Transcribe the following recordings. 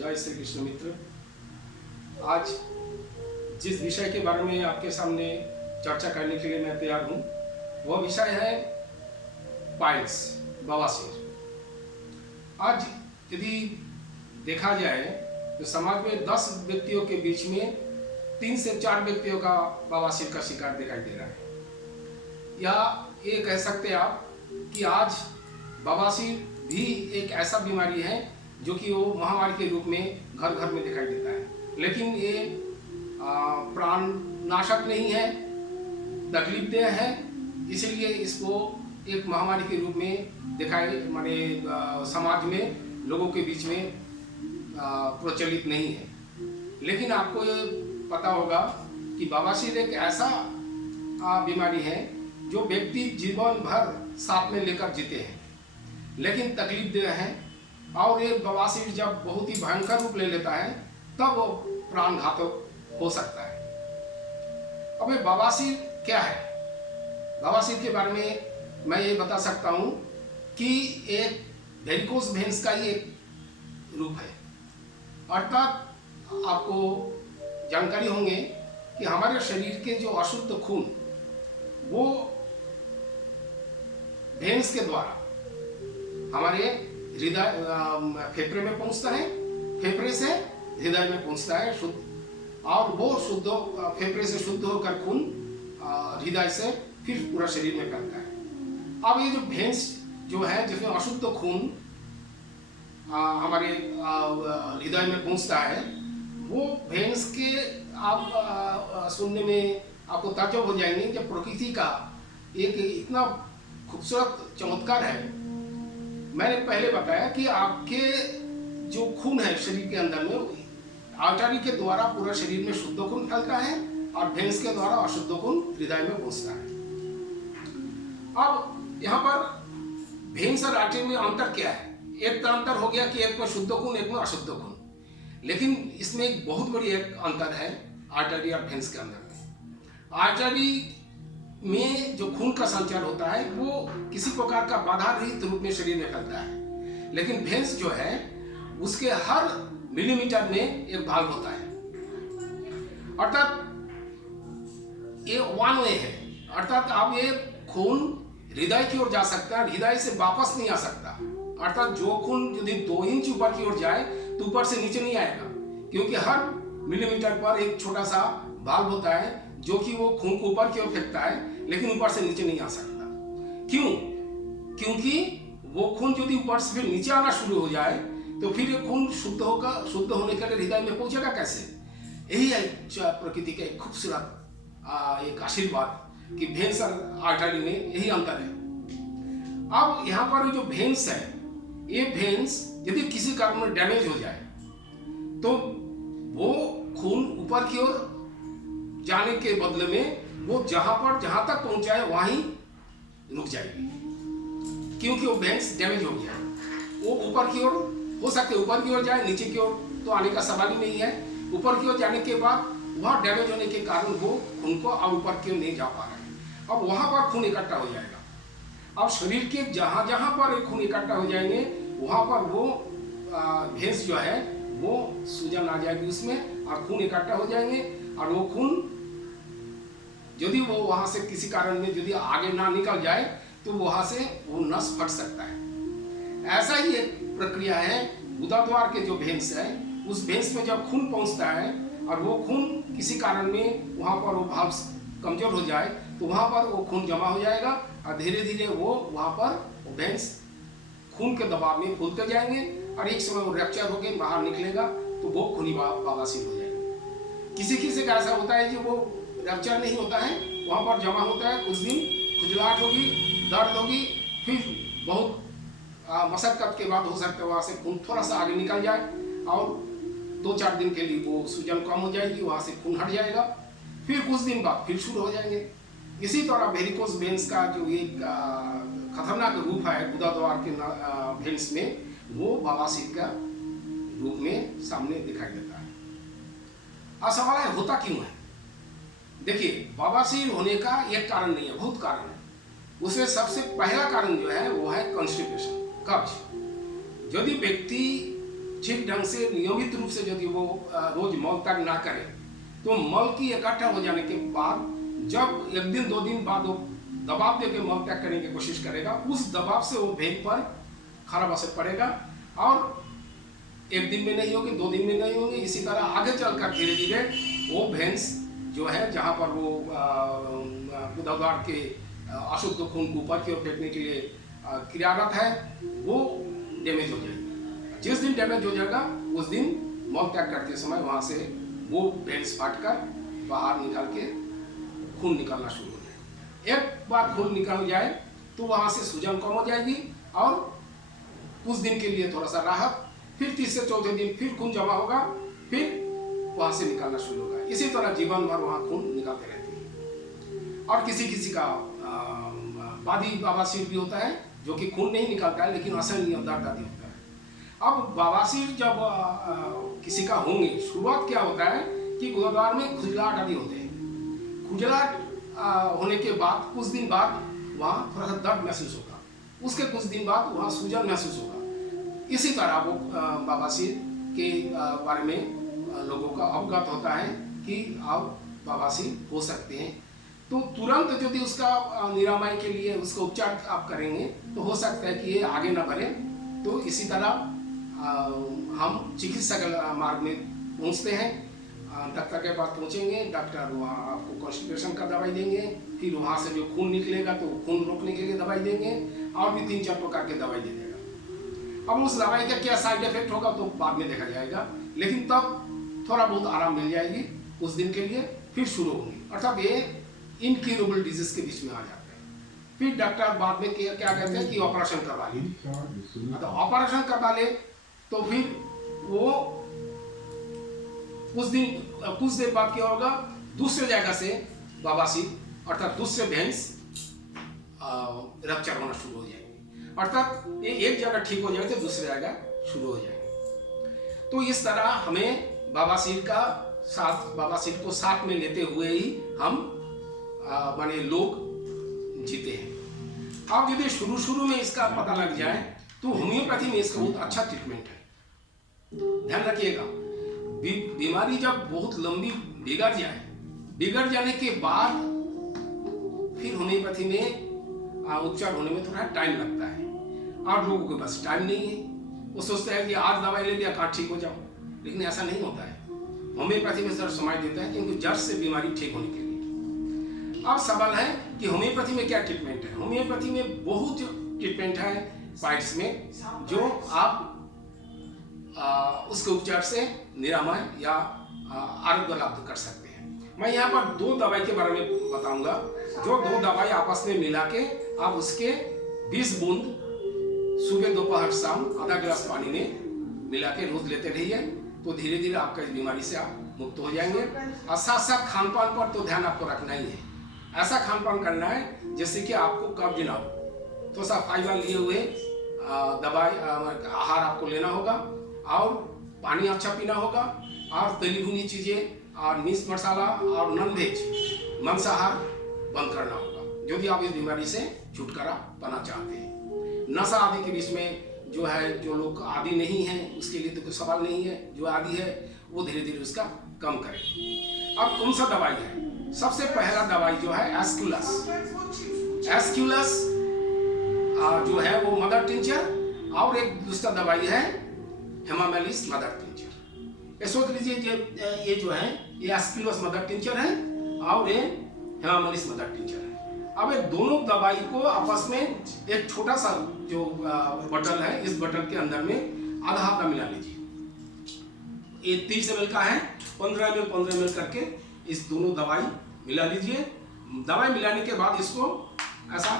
जय श्री कृष्ण मित्र। आज जिस विषय के बारे में आपके सामने चर्चा करने के लिए मैं तैयार हूँ वह विषय है पाइल्स, बवासीर। आज यदि देखा जाए तो समाज में 10 व्यक्तियों के बीच में 3 से 4 व्यक्तियों का बवासीर का शिकार दिखाई दे रहा है। या ये कह सकते हैं आप कि आज बवासीर भी एक ऐसा बीमारी है जो कि वो महामारी के रूप में घर घर में दिखाई देता है, लेकिन ये प्राण नाशक नहीं है, तकलीफदेह है। इसलिए इसको एक महामारी के रूप में दिखाई माने समाज में लोगों के बीच में प्रचलित नहीं है। लेकिन आपको ये पता होगा कि बवासीर एक ऐसा बीमारी है जो व्यक्ति जीवन भर साथ में लेकर जीते हैं, लेकिन तकलीफदेह है। और ये बवासीर जब बहुत ही भयंकर रूप ले लेता है तब वो प्राण घातक हो सकता है। अब ये बवासीर क्या है? बवासीर के बारे में मैं ये बता सकता हूँ कि एक वेरिकोस वेन्स का ही एक रूप है। अर्थात आपको जानकारी होंगे कि हमारे शरीर के जो अशुद्ध खून वो वेन्स के द्वारा हमारे हृदय फेफड़े में पहुंचता है, फेफड़े से हृदय में पहुंचता है शुद्ध, और वो शुद्ध फेफड़े से शुद्ध होकर खून हृदय से फिर पूरा शरीर में फैलता है। अब ये जो वेन्स जो है जिसमें अशुद्ध खून हमारे हृदय में पहुंचता है, वो वेन्स के आप सुनने में आपको ताज्जुब हो जाएंगे कि प्रकृति का एक इतना खूबसूरत चमत्कार है। मैंने पहले बताया कि आपके जो खून है शरीर के अंदर में आर्टरी के द्वारा पूरा शरीर में शुद्ध खून फैलता है और वेन्स के द्वारा अशुद्ध खून हृदय में पहुंचता है। अब यहाँ पर वेन्स और आर्टरी में अंतर क्या है? एक तो अंतर हो गया कि एक में शुद्ध खून, एक में अशुद्ध खून, लेकिन इसमें एक बहुत बड़ी एक अंतर है आर्टरी और वेन्स के अंदर में। आर्टरी में जो खून का संचार होता है वो किसी प्रकार का बाधा रहित रूप में शरीर में फैलता है, लेकिन वेन्स जो है उसके हर मिलीमीटर में एक भाग होता है। अर्थात ये वन वे है, अर्थात अब ये खून हृदय की ओर जा सकता है, हृदय से वापस नहीं आ सकता। अर्थात जो खून यदि 2 इंच ऊपर की ओर जाए तो ऊपर से नीचे नहीं आएगा, क्योंकि हर मिलीमीटर पर एक छोटा सा भाग होता है जो कि वो खून को ऊपर की ओर फेंकता है, लेकिन ऊपर से नीचे नहीं आ सकता। क्यों? क्योंकि वो खून यदि ऊपर से फिर नीचे आना शुरू हो जाए तो फिर ये खून शुद्ध होने के लिए हृदय में पहुंचेगा कैसे? यही है प्रकृति का एक खूबसूरत एक आशीर्वाद कि वेन्स और आर्टरी में यही अंतर है। अब यहाँ पर जो वेन्स है, ये वेन्स यदि किसी कारण में डैमेज हो जाए तो वो खून ऊपर की ओर जाने के बदले में वो जहां तक पहुंचाए वहीं रुक जाएगी, क्योंकि वो वेन्स डैमेज हो गया है। वो ऊपर की ओर हो सकते ऊपर की ओर जाए, नीचे की ओर तो आने का सवाल ही नहीं है। ऊपर की ओर जाने के बाद वहां डैमेज होने के कारण वो खून को अब ऊपर की ओर नहीं जा पा रहा है। अब वहां पर खून इकट्ठा हो जाएगा। अब शरीर के जहां जहां पर खून इकट्ठा हो जाएंगे वहां पर वो वेन्स जो है वो सूजन आ जाएगी उसमें और खून इकट्ठा हो जाएंगे, और वो खून यदि वो वहां से किसी कारण में यदि आगे ना निकल जाए तो वहां से वो नस फट सकता है। ऐसा ही एक प्रक्रिया है गुदाद्वार के जो वेन्स है, उस वेन्स में जब खून पहुंचता है और वो खून किसी कारण में वहां पर वो भाव कमजोर हो जाए तो वहां पर वो खून जमा हो जाएगा और धीरे धीरे वो वहां पर वेन्स खून के दबाव में फूलते जाएंगे और एक समय वो रैप्चर होकर बाहर निकलेगा तो वो खूनी बवासीर हो जाएगा। किसी किसी का ऐसा होता है कि वो रैप्चर नहीं होता है, वहाँ पर जमा होता है, कुछ दिन खुजलाहट होगी, दर्द होगी, फिर बहुत मशक्कत के बाद हो सकता है वहाँ से खून थोड़ा सा आगे निकल जाए और 2-4 दिन के लिए वो सूजन कम हो जाएगी, वहाँ से खून हट जाएगा, फिर कुछ दिन बाद फिर शुरू हो जाएंगे। इसी तरह वेरिकोस वेन्स का जो एक खतरनाक रूप है गुदाद्वार के वेन्स में, वो बवासीर का रूप में सामने दिखाई देता है। अब सवाल है होता क्यों है? देखिए, बवासीर होने का एक कारण नहीं है, बहुत कारण है। उसमें सबसे पहला कारण जो है वो है कॉन्स्टिपेशन, कब्ज। यदि व्यक्ति ठीक ढंग से नियमित रूप से यदि वो रोज मल त्याग ना करे तो मल की इकट्ठा हो जाने के बाद जब 1 दिन 2 दिन बाद वो दबाव दे के मल त्याग करने की कोशिश करेगा, उस दबाव से वो भेग पर खराब असर पड़ेगा और 1 दिन में नहीं होगी, 2 दिन में नहीं होगी, इसी तरह आगे चलकर धीरे धीरे वो भेंस जो है जहाँ पर वो गुदाद्वार के अशुद्ध खून को ऊपर की ओर फेंकने के लिए क्रियारत है, वो डैमेज हो जाएगी। जिस दिन डैमेज हो जाएगा उस दिन मल त्याग करते समय वहाँ से वो भेंस फाटकर बाहर निकाल के खून निकलना शुरू हो जाए। एक बार खून निकल जाए तो वहाँ से सूजन कम हो जाएगी और कुछ दिन के लिए थोड़ा सा राहत, फिर 3 से 4 दिन फिर खून जमा होगा, फिर वहाँ से निकालना शुरू होगा। इसी तरह जीवन भर वहाँ खून निकलते रहते हैं। और किसी किसी का बादी बवासीर भी होता है जो कि खून नहीं निकलता है लेकिन असहनीय दर्द आदि होता है। अब बवासीर जब किसी का होंगे, शुरुआत क्या होता है कि गुदाद्वार में खुजलाहट आदि होते हैं। खुजलाहट होने के बाद कुछ दिन बाद वहाँ थोड़ा सा दर्द महसूस होगा, उसके कुछ दिन बाद वहाँ सूजन महसूस होगा। इसी तरह वो बवासीर के बारे में लोगों का अवगत होता है कि आप बवासीर हो सकते हैं। तो तुरंत यदि उसका निरामय के लिए उसका उपचार आप करेंगे तो हो सकता है कि ये आगे ना बढ़े। तो इसी तरह हम चिकित्सक मार्ग में पहुंचते हैं, डॉक्टर के पास पहुंचेंगे, डॉक्टर वहाँ आपको कॉन्स्टिपेशन का दवाई देंगे, फिर वहाँ से जो खून निकलेगा तो खून रोकने के लिए दवाई देंगे और भी 3-4 प्रकार के दवाई दे देगा। अब उस दवाई का क्या साइड इफेक्ट होगा तो बाद में देखा जाएगा, लेकिन तब थोड़ा बहुत आराम मिल जाएगी उस दिन के लिए, फिर शुरू होंगी। अर्थात ये इनक्यूरेबल डिजीज के बीच में आ जाते हैं। फिर डॉक्टर बाद में क्या कहते हैं कि ऑपरेशन करवा लीजिए। तो ऑपरेशन करवा ले तो फिर वो कुछ देर बाद क्या होगा, दूसरे जगह से बवासीर अर्थात दूसरे भेंस रप्चर होना शुरू हो जाएंगे। अर्थात ये एक जगह ठीक हो जाएगा तो दूसरी जगह शुरू हो जाएंगे। तो इस तरह हमें बवासीर को साथ में लेते हुए ही हम माने लोग जीते हैं। अब यदि शुरू में इसका पता लग जाए तो होम्योपैथी में इसका बहुत अच्छा ट्रीटमेंट है। ध्यान रखिएगा, बीमारी जब बहुत लंबी बिगड़ जाने के बाद फिर होम्योपैथी में उपचार होने में थोड़ा टाइम लगता है और लोगों के पास टाइम नहीं है। वो सोचते हैं कि आज दवाई ले लिया कहाँ ठीक हो जाओ, लेकिन ऐसा नहीं होता है। होम्योपैथी में सर समय देता है क्योंकि जड़ से बीमारी ठीक होने के लिए। अब सवाल है कि होम्योपैथी में क्या ट्रीटमेंट है। होम्योपैथी में बहुत ट्रीटमेंट है साइड्स में जो आप उसके उपचार से निरामय या आरोग्य लाभ कर सकते हैं। मैं यहाँ पर 2 दवाई के बारे में बताऊंगा, जो 2 दवाई आपस में मिला के आप उसके 20 बूंद सुबह दोपहर शाम आधा गिलास पानी में मिला के रोज लेते रहिए, तो धीरे धीरे आपका इस बीमारी से आप मुक्त हो जाएंगे। और साथ साथ खान पान पर तो ध्यान आपको रखना ही है। ऐसा खान पान करना है जिससे कि आपको कब्ज ना हो। तो सब फाइबर लिए हुए दवाई आहार आपको लेना होगा और पानी अच्छा पीना होगा और तली भुनी चीज़ें और मिर्च मसाला और नॉन वेज मांसाहार बंद करना होगा यदि आप इस बीमारी से छुटकारा पाना चाहते हैं। नशा आदि के बीच में जो है, जो लोग आदि नहीं हैं उसके लिए तो कोई सवाल नहीं है, जो आदि है वो धीरे धीरे उसका कम करें। अब कौन सा दवाई है? सबसे पहला दवाई जो है एस्क्यूलस जो है वो मदर टिंचर, और एक दूसरा दवाई है हेमामेलिस मदर टिंचर। ये सोच लीजिए ये जो है ये एस्क्यूलस मदर टिंचर है और ये हेमामेलिस मदर टिंचर है। अब ये दोनों दवाई को आपस में एक छोटा सा जो बटल है, इस बटल के अंदर में आधा मिला लीजिए। ये 30 ml का है, 15 ml करके इस दोनों दवाई मिला लीजिए। दवाई मिलाने के बाद इसको ऐसा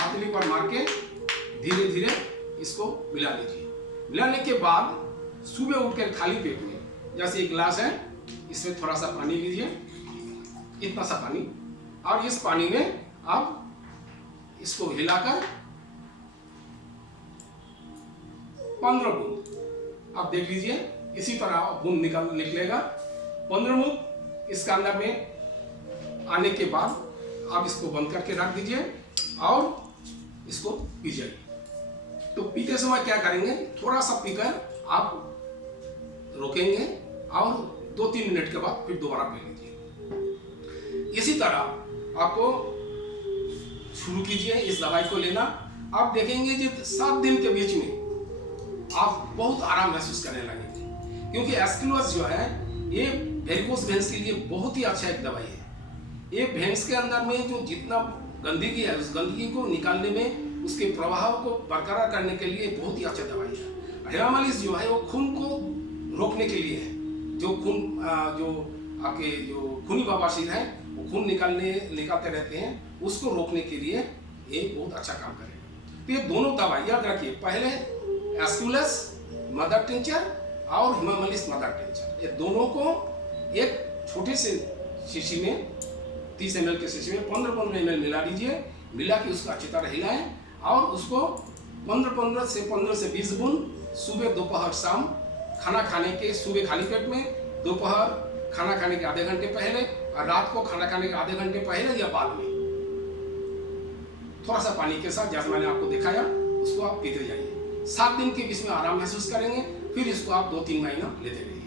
हथेली पर मार के धीरे धीरे इसको मिला लीजिए। मिलाने के बाद सुबह उठकर खाली पेट में जैसे एक गिलास है इसमें थोड़ा सा पानी लीजिए, इतना सा पानी, और इस पानी में आप इसको हिलाकर 15 बूंद आप देख लीजिए, इसी तरह बूंद निकलेगा। 15 बूंद इसके अंदर में आने के बाद आप इसको बंद करके रख दीजिए और इसको पी जाइए। तो पीते समय क्या करेंगे, थोड़ा सा पीकर आप रोकेंगे और 2-3 मिनट के बाद फिर दोबारा पी लीजिए। इसी तरह आपको शुरू कीजिए इस दवाई को लेना। आप देखेंगे कि 7 दिन के बीच में आप बहुत आराम महसूस करने लगेंगे, क्योंकि एस्किलोस जो है ये वेरिकोस वेन्स के लिए बहुत ही अच्छा एक दवाई है। ये वेन्स के अंदर में जो जितना गंदगी है उस गंदगी को निकालने में, उसके प्रभाव को बरकरार करने के लिए बहुत ही अच्छा दवाई है। हेमालिस जो है वो खून को रोकने के लिए है। जो आपके जो खूनी बवासीर है वो खून निकालते रहते हैं, उसको रोकने के लिए ये बहुत अच्छा काम करेगा। तो ये दोनों दवाई याद रखिए, पहले एस्किलोस मदर टिंचर और हेमालिस मदर टिंचर, ये दोनों को एक छोटे से शीशी में 30 ml के शीशी में 15-15 ml मिला लीजिए। मिला के उसको अच्छी तरह हिलाएं और उसको 15 से 20 बूंद सुबह, दोपहर, शाम खाना खाने के, सुबह खाली पेट में, दोपहर खाना खाने के आधे घंटे पहले और रात को खाना खाने के आधे घंटे पहले या बाद में थोड़ा सा पानी के साथ, जैसे मैंने आपको दिखाया, उसको आप पीते जाइए। 7 दिन के बीच में आराम महसूस करेंगे, फिर इसको आप 2-3 महीना लेते रहिए।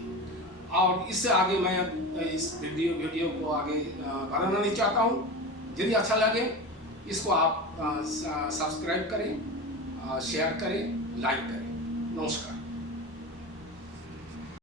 और इससे आगे मैं इस वीडियो को आगे बढ़ाना नहीं चाहता हूँ। यदि अच्छा लगे इसको आप सब्सक्राइब करें, शेयर करें, लाइक करें। नमस्कार।